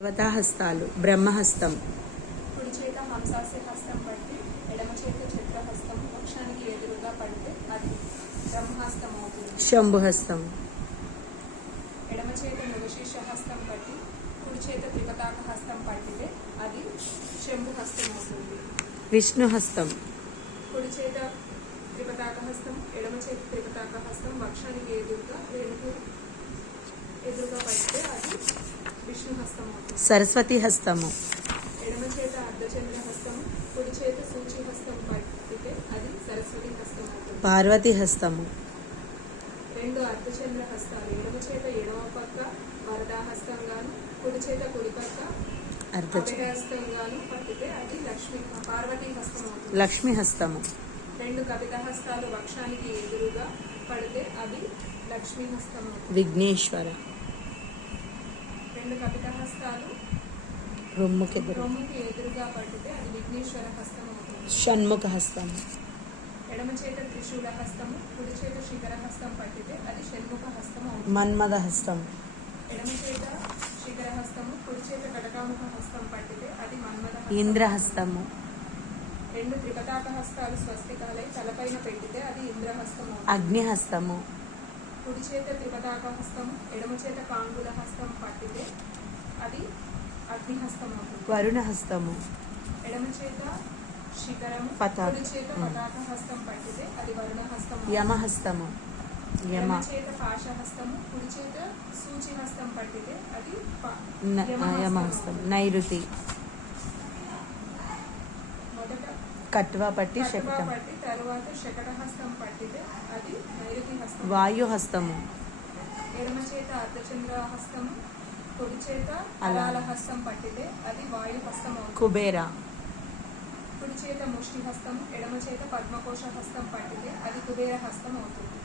దేవతాహస్తాలు బ్రహ్మహస్తం. కుడి చేత హంసాస్య హస్తం పట్టి ఎడమ చేత చక్రహస్తం వక్షానికి ఎదురుగా పడితే అది బ్రహ్మాస్తం అవుతుంది శంభుహస్తం. ఎడమ చేత మృగశీర్ష హస్తం పట్టి కుడి చేత త్రిపతాక హస్తం పట్టితే అది శంభు హస్తం అవుతుంది విష్ణుహస్తం. కుడి చేత త్రిపతాక హస్తం ఎడమ చేత త్రిపతాక హస్తం వక్షానికి ఎదురుగా ఎదురుగా పడితే అది సరస్వతి హస్తము. ఎడమ చేత అర్ధచంద్ర హస్తం కుడి చేత సూచి హస్తం పట్టితే అది సరస్వతి హస్తం అవుతుంది. పార్వతి హస్తము. రెండు అర్ధచంద్ర హస్తాలు ఎడమ చేత ఎడమ పక్క వరదాహస్తంగాను కుడి చేత కుడి పక్క అర్ధ అభయహస్తంగాను పట్టితే అది లక్ష్మి పార్వతీ హస్తం అవుతుంది. లక్ష్మి హస్తము. రెండు కవిత హస్తాలు వక్షానికి ఎదురుగా పడితే అది లక్ష్మీ హస్తం అవుతుంది. విఘ్నేశ్వర. హస్తాలు రొమ్ముకి రొమ్ముకి ఎదురుగా పడితే అది విఘ్నేశ్వర హస్తం అవుతుంది. షణ్ముఖ హస్తము. ఎడమ చేత త్రిశూల హస్తము కుడి చేత శిఖర హస్తం పట్టితే అది షణ్ముఖ హస్తం అవుతుంది. మన్మద హస్తం ఎడమ చేత శిఖర హస్తము కుడి చేత కటకాముఖ హస్తం పట్టితే అది హస్తం. ఇంద్రహస్తము రెండు త్రిపతాక హస్తాలు స్వస్తికాలై తలపైన పెట్టితే అది ఇంద్రహస్తం అగ్నిహస్తము కుడి చేత త్రిపతాక ఎడమ చేత కాంగుల హస్తం పట్టితే అది అగ్నిహస్తం అవుతుంది వరుణ హస్తము ఎడమ చేత శిఖరము పతాక. కుడి చేత పతాక హస్తం పట్టితే అది వరుణ హస్తం యమహస్తము. యమ. ఎడమ చేత పాశహస్తము కుడి చేత సూచి హస్తం పట్టితే అది యమహస్తం. నైరుతి. మొదట కట్వ పట్టి శకటం. పట్టి తరువాత శకట హస్తం పట్టితే అది నైరుతి హస్తం వాయు హస్తము ఎడమ చేత అర్ధచంద్ర హస్తము కుడి చేత. అలాల హస్తం పట్టితే అది వాయు హస్తం కుబేర. కుడి చేత ముష్టి హస్తము ఎడమ చేత పద్మకోశ హస్తం పట్టితే అది కుబేర హస్తం అవుతుంది.